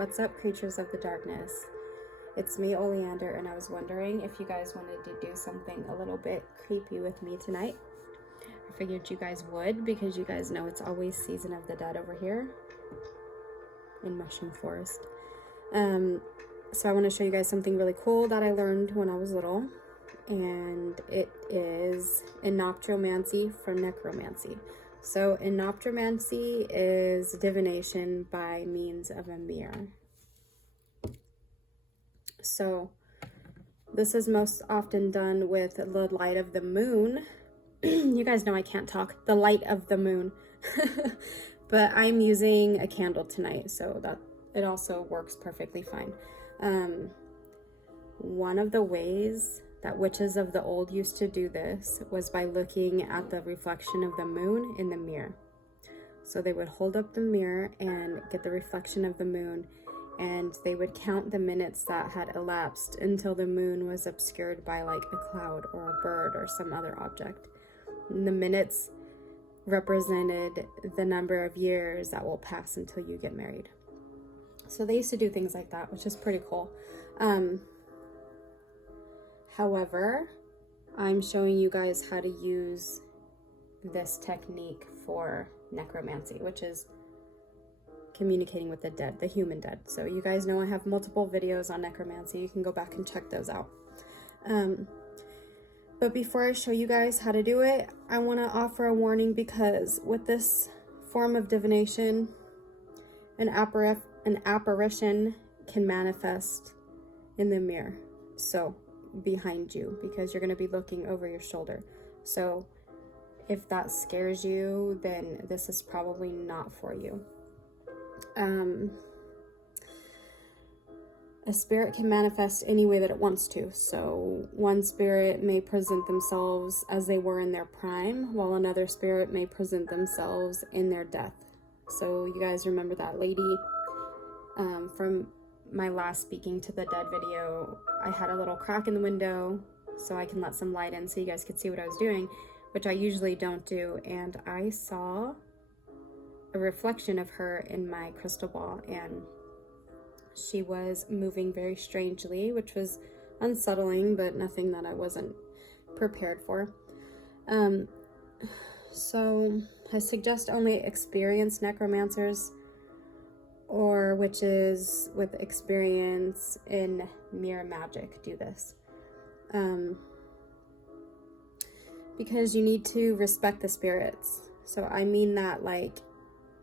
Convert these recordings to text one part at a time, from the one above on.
What's up, creatures of the darkness? It's me, Oleander, and I was wondering if you guys wanted to do something a little bit creepy with me tonight. I figured you guys would, because you guys know it's always Season of the Dead over here in Mushroom Forest. So I want to show you guys something really cool that I learned when I was little, and it is Enoptromancy from Necromancy. So Enoptromancy is divination by means of a mirror. So this is most often done with the light of the moon. You guys know I can't talk. The light of the moon. But I'm using a candle tonight, so that it also works perfectly fine. One of the ways that witches of the old used to do this was by looking at the reflection of the moon in the mirror. So they would hold up the mirror and get the reflection of the moon, and they would count the minutes that had elapsed until the moon was obscured by like a cloud or a bird or some other object. And the minutes represented the number of years that will pass until you get married. So they used to do things like that, which is pretty cool. However, I'm showing you guys how to use this technique for necromancy, which is communicating with the dead, the human dead. So you guys know I have multiple videos on necromancy. You can go back and check those out. But before I show you guys how to do it, I want to offer a warning, because with this form of divination, an apparition can manifest in the mirror, so behind you, because you're going to be looking over your shoulder. So if that scares you, then this is probably not for you. A spirit can manifest any way that it wants to. So one spirit may present themselves as they were in their prime, while another spirit may present themselves in their death. So you guys remember that lady from my last Speaking to the Dead video. I had a little crack in the window so I can let some light in so you guys could see what I was doing, which I usually don't do, and I saw a reflection of her in my crystal ball, and she was moving very strangely, which was unsettling, but nothing that I wasn't prepared for. So I suggest only experienced necromancers or witches with experience in mirror magic do this. Because you need to respect the spirits. So I mean that, like,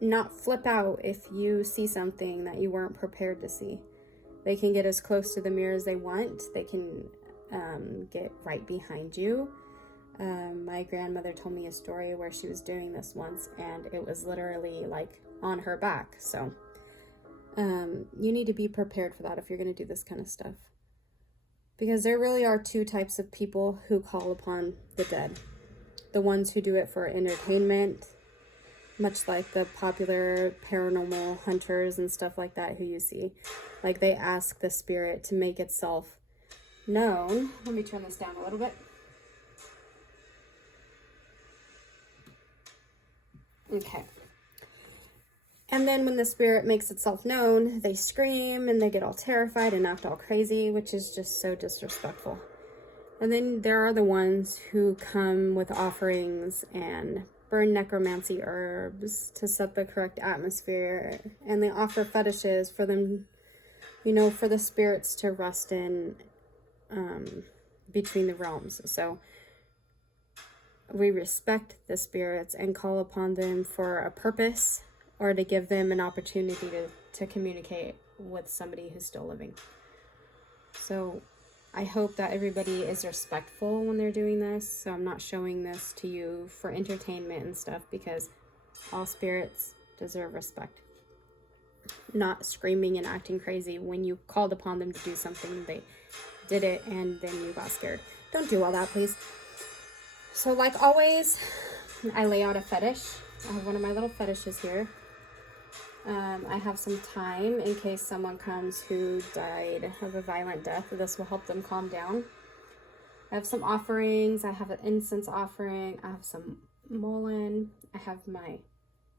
not flip out if you see something that you weren't prepared to see. They can get as close to the mirror as they want. They can get right behind you. My grandmother told me a story where she was doing this once, and it was literally like on her back. So you need to be prepared for that if you're going to do this kind of stuff. Because there really are two types of people who call upon the dead. The ones who do it for entertainment, much like the popular paranormal hunters and stuff like that who you see. Like, they ask the spirit to make itself known. Let me turn this down a little bit. Okay. And then when the spirit makes itself known, they scream and they get all terrified and act all crazy, which is just so disrespectful. And then there are the ones who come with offerings and burn necromancy herbs to set the correct atmosphere, and they offer fetishes for them, you know, for the spirits to rest in between the realms. So we respect the spirits and call upon them for a purpose, or to give them an opportunity to communicate with somebody who's still living. So I hope that everybody is respectful when they're doing this. So I'm not showing this to you for entertainment and stuff, because all spirits deserve respect. Not screaming and acting crazy when you called upon them to do something, they did it, and then you got scared. Don't do all that, please. So like always, I lay out a fetish. I have one of my little fetishes here. I have some thyme in case someone comes who died of a violent death. This will help them calm down. I have some offerings. I have an incense offering. I have some mullein. I have my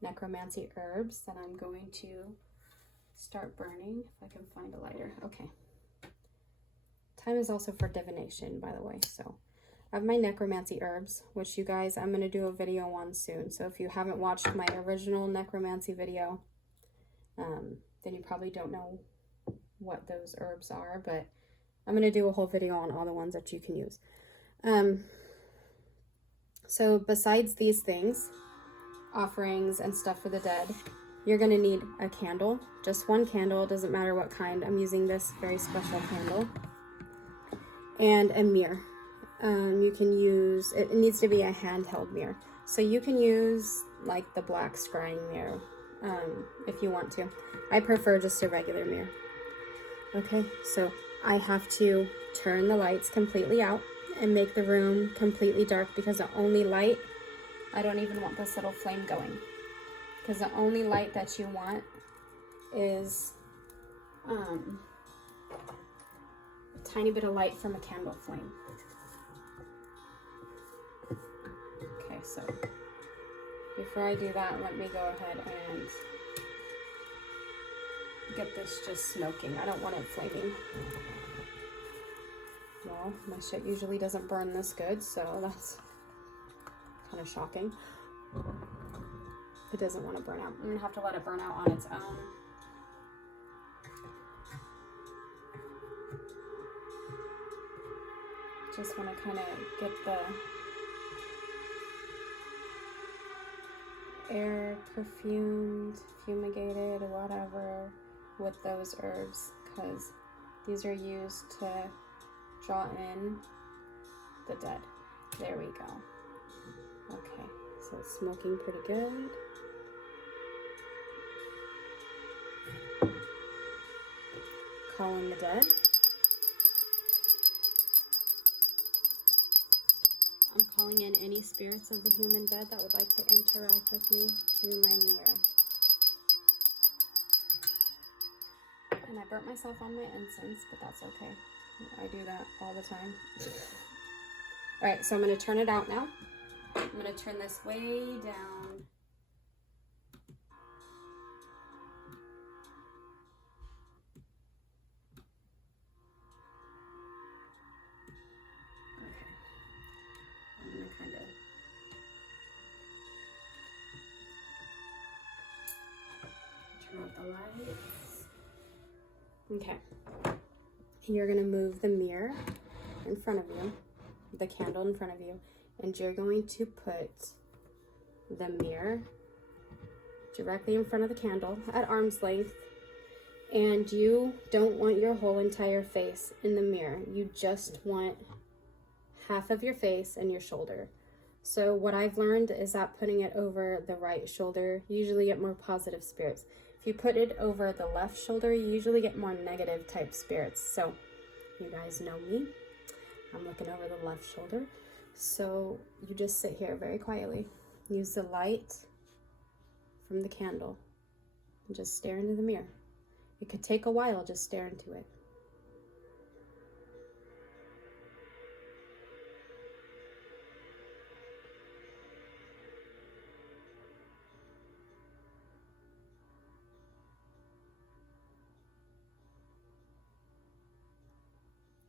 necromancy herbs that I'm going to start burning. If I can find a lighter. Okay. Time is also for divination, by the way. So I have my necromancy herbs, which you guys, I'm going to do a video on soon. So if you haven't watched my original necromancy video, then you probably don't know what those herbs are, but I'm going to do a whole video on all the ones that you can use. So besides these things, offerings and stuff for the dead, you're going to need a candle, just one candle, doesn't matter what kind. I'm using this very special candle, and a mirror. You can use, it needs to be a handheld mirror. So you can use like the black scrying mirror if you want to. I prefer just a regular mirror. Okay, so I have to turn the lights completely out and make the room completely dark, because the only light, I don't even want this little flame going, because the only light that you want is a tiny bit of light from a candle flame. Okay, so before I do that, let me go ahead and get this just smoking. I don't want it flaming. Well, my shit usually doesn't burn this good, so that's kind of shocking. It doesn't want to burn out. I'm gonna have to let it burn out on its own. Just want to kind of get the air perfumed, fumigated, whatever, with those herbs, because these are used to draw in the dead. There we go. Okay, so it's smoking pretty good. Calling the dead. I'm calling in any spirits of the human dead that would like to interact with me through my mirror. And I burnt myself on my incense, but that's okay. I do that all the time. All right, so I'm going to turn it out now. I'm going to turn this way down. Okay. I'm going to kind of turn out the lights. Okay. You're going to move the mirror in front of you, the candle in front of you, and you're going to put the mirror directly in front of the candle at arm's length. And you don't want your whole entire face in the mirror. You just want half of your face and your shoulder. So what I've learned is that putting it over the right shoulder, you usually get more positive spirits. If you put it over the left shoulder, you usually get more negative type spirits. So you guys know me. I'm looking over the left shoulder. So you just sit here very quietly. Use the light from the candle and just stare into the mirror. It could take a while, just stare into it.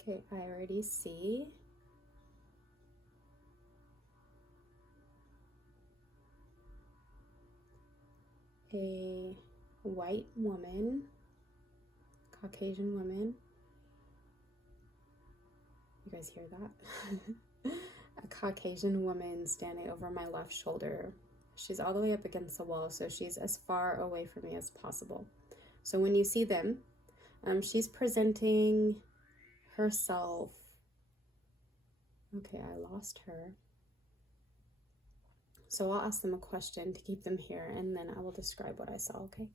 Okay, I already see a white woman, Caucasian woman. You guys hear that? A Caucasian woman standing over my left shoulder. She's all the way up against the wall, so she's as far away from me as possible. So when you see them, she's presenting herself. Okay, I lost her. So I'll ask them a question to keep them here, and then I will describe what I saw, okay?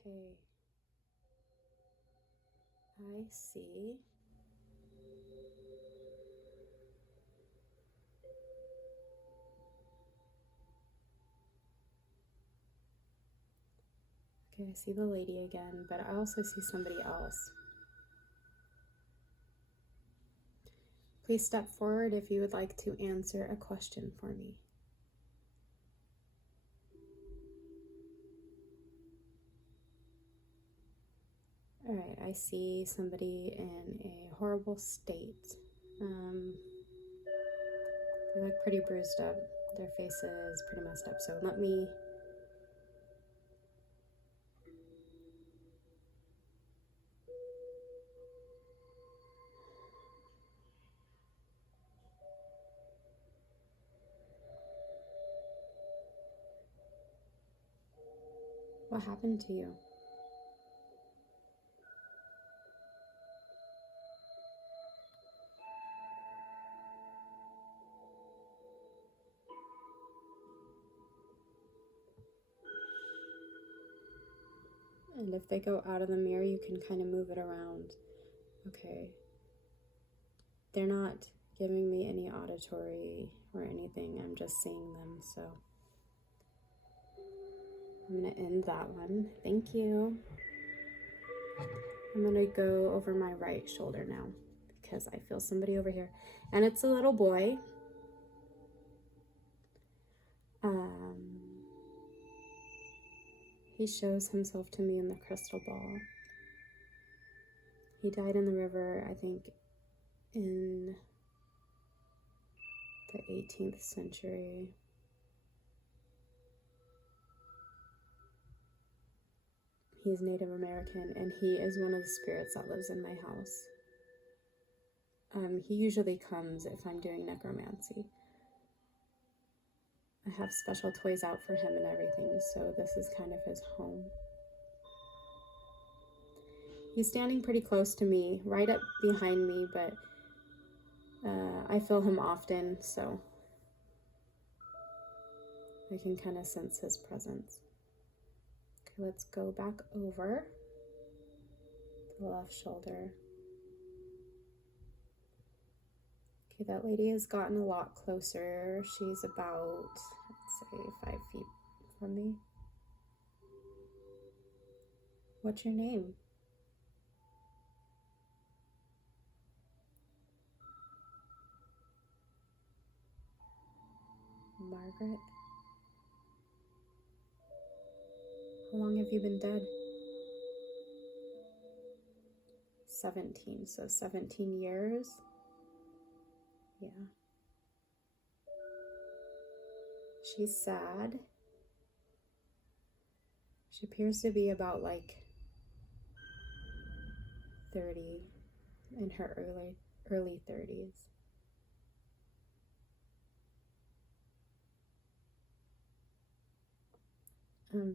Okay. I see Okay, I see the lady again, but I also see somebody else. Please step forward if you would like to answer a question for me. All right, I see somebody in a horrible state. They look pretty bruised up. Their face is pretty messed up. So let me... What happened to you? And if they go out of the mirror, you can kind of move it around. Okay. They're not giving me any auditory or anything. I'm just seeing them, so I'm going to end that one. Thank you. I'm going to go over my right shoulder now because I feel somebody over here. And it's a little boy. He shows himself to me in the crystal ball. He died in the river, I think, in the 18th century. He's Native American, and he is one of the spirits that lives in my house. He usually comes if I'm doing necromancy. I have special toys out for him and everything, so this is kind of his home. He's standing pretty close to me, right up behind me, but I feel him often, so I can kind of sense his presence. Okay, let's go back over the left shoulder. Okay, that lady has gotten a lot closer. She's about, let's say, 5 feet from me. What's your name? Margaret? How long have you been dead? 17, so 17 years? Yeah. She's sad. She appears to be about like 30, in her early 30s.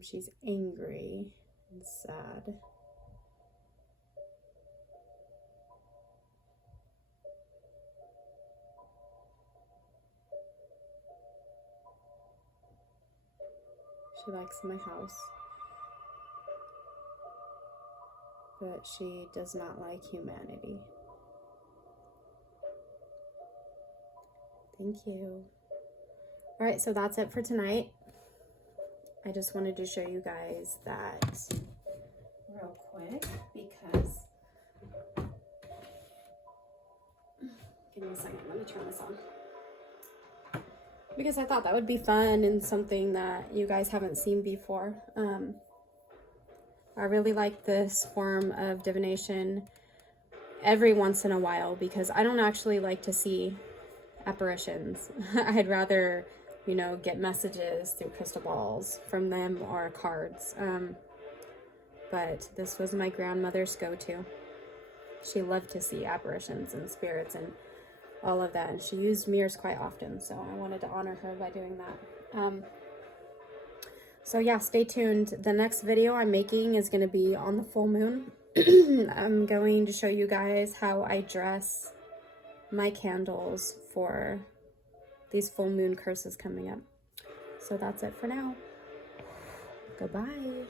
She's angry and sad. She likes my house, but she does not like humanity. Thank you. All right, so that's it for tonight. I just wanted to show you guys that real quick because, give me a second, let me turn this on. Because I thought that would be fun and something that you guys haven't seen before. I really like this form of divination every once in a while because I don't actually like to see apparitions. I'd rather, you know, get messages through crystal balls from them or cards. But this was my grandmother's go-to. She loved to see apparitions and spirits and all of that, and she used mirrors quite often, so I wanted to honor her by doing that. So yeah, stay tuned. The next video I'm making is going to be on the full moon. I'm going to show you guys how I dress my candles for these full moon curses coming up. So that's it for now. Goodbye.